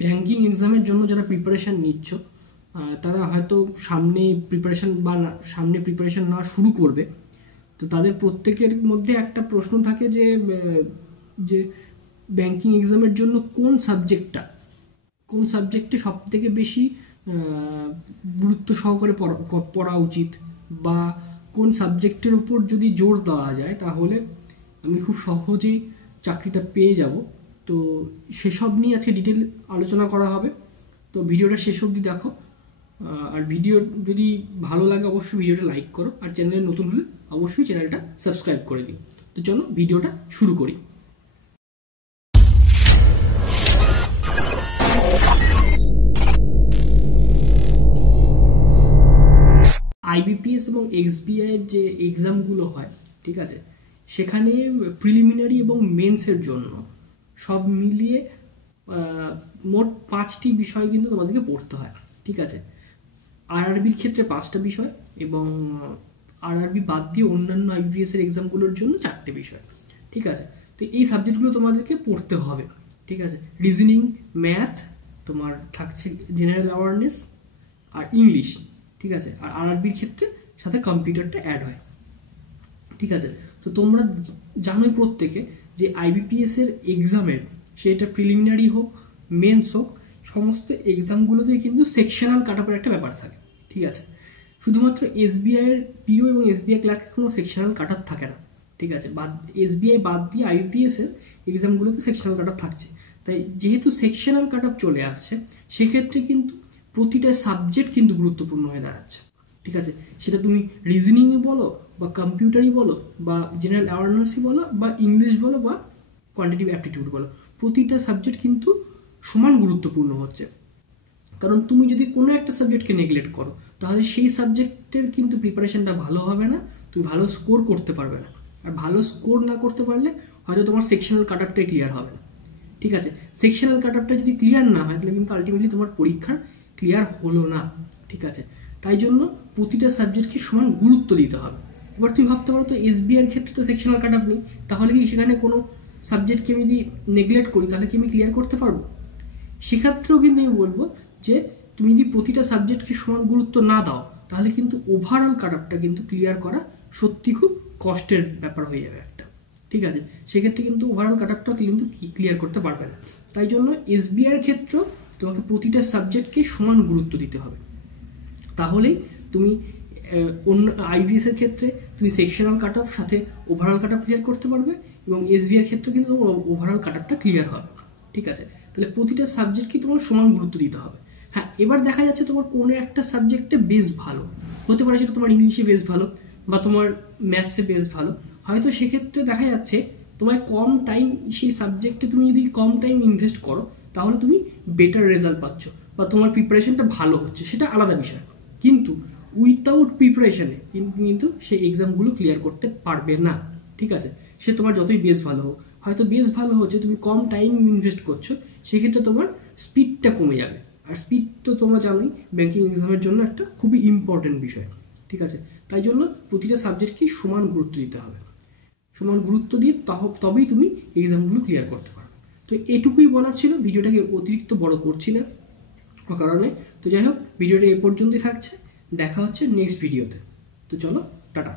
Banking এক্সামের জন্য যারা প্রিপারেশান নিচ্ছ তারা হয়তো সামনে প্রিপারেশান নেওয়া শুরু করবে। তো তাদের প্রত্যেকের মধ্যে একটা প্রশ্ন থাকে যে ব্যাঙ্কিং এক্সামের জন্য কোন সাবজেক্টে সব থেকে বেশি গুরুত্ব সহকারে পড়া উচিত, বা কোন সাবজেক্টের উপর যদি জোর দেওয়া যায় তাহলে আমি খুব সহজেই চাকরিটা পেয়ে যাব। তো সেসব নিয়ে আজকে ডিটেল আলোচনা করা হবে। তো ভিডিওটা শেষ অবধি দেখো, আর ভিডিও যদি ভালো লাগে অবশ্যই ভিডিওটা লাইক করো, আর চ্যানেলে নতুন হলে অবশ্যই চ্যানেলটা সাবস্ক্রাইব করে দিও। তো চলো ভিডিওটা শুরু করি। আইবিপিএস এবং এসবিআইয়ের যে এক্সামগুলো হয়, ঠিক আছে, সেখানে প্রিলিমিনারি এবং মেন্সের জন্য সব মিলিয়ে মোট 5টি বিষয় কিন্তু তোমাদেরকে পড়তে হয়, ঠিক আছে। আরআরবির ক্ষেত্রে 5টা বিষয়, এবং আরআরবি বাদ দিয়ে অন্যান্য আইবিপিএসের এক্সামগুলোর জন্য 4টে বিষয়, ঠিক আছে। তো এই সাবজেক্টগুলো তোমাদেরকে পড়তে হবে, ঠিক আছে। রিজনিং, ম্যাথ, তোমার থাকছে জেনারেল অ্যাওয়ারনেস আর ইংলিশ, ঠিক আছে। আর আরআরবির ক্ষেত্রে সাথে কম্পিউটারটা অ্যাড হয়, ঠিক আছে। তো তোমরা জানোই প্রত্যেকে যে আইবিপিএসের এক্সামের, সেটা প্রিলিমিনারি হোক মেন্স হোক, সমস্ত এক্সামগুলোতে কিন্তু সেকশনাল কাট অফের একটা ব্যাপার থাকে, ঠিক আছে। শুধুমাত্র এসবিআইয়ের পিও এবং এসবিআই ক্লার্কের কোনো সেকশনাল কাট অফ থাকে না, ঠিক আছে। এসবিআই বাদ দিয়ে আইবিপিএসের এক্সামগুলোতে সেকশনাল কাট অফ থাকছে। তাই যেহেতু সেকশনাল কাট অফ চলে আসছে, সেক্ষেত্রে কিন্তু প্রতিটা সাবজেক্ট কিন্তু গুরুত্বপূর্ণ হয়ে দাঁড়াচ্ছে, ঠিক আছে। সেটা তুমি রিজনিংয়ে বলো, বা কম্পিউটারই বলো, বা জেনারেল অ্যাওয়ারনেসই বলো, বা ইংলিশ বলো, বা কোয়ান্টিটিভ অ্যাপটিটিউড বলো, প্রতিটা সাবজেক্ট কিন্তু সমান গুরুত্বপূর্ণ হচ্ছে। কারণ তুমি যদি কোনো একটা সাবজেক্টকে নেগলেক্ট করো, তাহলে সেই সাবজেক্টের কিন্তু প্রিপারেশনটা ভালো হবে না, তুমি ভালো স্কোর করতে পারবে না। আর ভালো স্কোর না করতে পারলে হয়তো তোমার সেকশনাল কাট অফটাই ক্লিয়ার হবে না, ঠিক আছে। সেকশনাল কাট অফটা যদি ক্লিয়ার না হয়, তাহলে কিন্তু আলটিমেটলি তোমার পরীক্ষার ক্লিয়ার হলো না, ঠিক আছে। তাই জন্য প্রতিটা সাবজেক্টকে সমান গুরুত্ব দিতে হবে। এবার তুমি ভাবতে পারো, তো এসবিআইয়ের ক্ষেত্রে তো সেকশনাল কাট অফ নেই, তাহলে কি সেখানে কোনো সাবজেক্টকে আমি যদি নেগলেক্ট করি তাহলে কি আমি ক্লিয়ার করতে পারবো? সেক্ষেত্রেও কিন্তু আমি বলবো যে তুমি যদি প্রতিটা সাবজেক্টকে সমান গুরুত্ব না দাও, তাহলে কিন্তু ওভারঅল কাট অফটা কিন্তু ক্লিয়ার করা সত্যি খুব কষ্টের ব্যাপার হয়ে যাবে একটা, ঠিক আছে। সেক্ষেত্রে কিন্তু ওভারঅল কাট অফটা কিন্তু ক্লিয়ার করতে পারবে না। তাই জন্য এসবিআইয়ের ক্ষেত্রেও তোমাকে প্রতিটা সাবজেক্টকে সমান গুরুত্ব দিতে হবে, তাহলেই তুমি অন্য আইবিএসের ক্ষেত্রে তুমি সেকশনাল কাট অফ সাথে ওভারঅল কাট অফ ক্লিয়ার করতে পারবে, এবং এসবিআইয়ের ক্ষেত্রে কিন্তু তোমার ওভারঅল কাট অফটা ক্লিয়ার হবে, ঠিক আছে। তাহলে প্রতিটা সাবজেক্টকে তোমার সমান গুরুত্ব দিতে হবে। হ্যাঁ, এবার দেখা যাচ্ছে তোমার কোনো একটা সাবজেক্টে বেশ ভালো হতে পারে, সেটা তোমার ইংলিশে বেশ ভালো, বা তোমার ম্যাথসে বেশ ভালো, হয়তো সেক্ষেত্রে দেখা যাচ্ছে তোমায় কম টাইম সেই সাবজেক্টে তুমি যদি কম টাইম ইনভেস্ট করো, তাহলে তুমি বেটার রেজাল্ট পাচ্ছ, বা তোমার প্রিপারেশনটা ভালো হচ্ছে, সেটা আলাদা বিষয়। কিন্তু উইথাউট প্রিপারেশনে কিন্তু সেই এক্সামগুলো ক্লিয়ার করতে পারবে না, ঠিক আছে। সে তোমার যতই বেশ ভালো হোক, হয়তো বেশ ভালো হচ্ছে, তুমি কম টাইম ইনভেস্ট করছো, সেক্ষেত্রে তোমার স্পিডটা কমে যাবে। আর স্পিড তো তোমরা জানোই ব্যাঙ্কিং এক্সামের জন্য একটা খুবই ইম্পর্টেন্ট বিষয়, ঠিক আছে। তাই জন্য প্রতিটা সাবজেক্টকেই সমান গুরুত্ব দিতে হবে। সমান গুরুত্ব দিয়ে তবেই তুমি এক্সামগুলো ক্লিয়ার করতে পারবে। তো এটুকুই বলার ছিল, ভিডিওটাকে অতিরিক্ত বড় করছি না ও কারণে। তো যাই হোক, ভিডিওটা এ পর্যন্তই থাকছে, দেখা হচ্ছে নেক্সট ভিডিওতে। তো চলো, টাটা।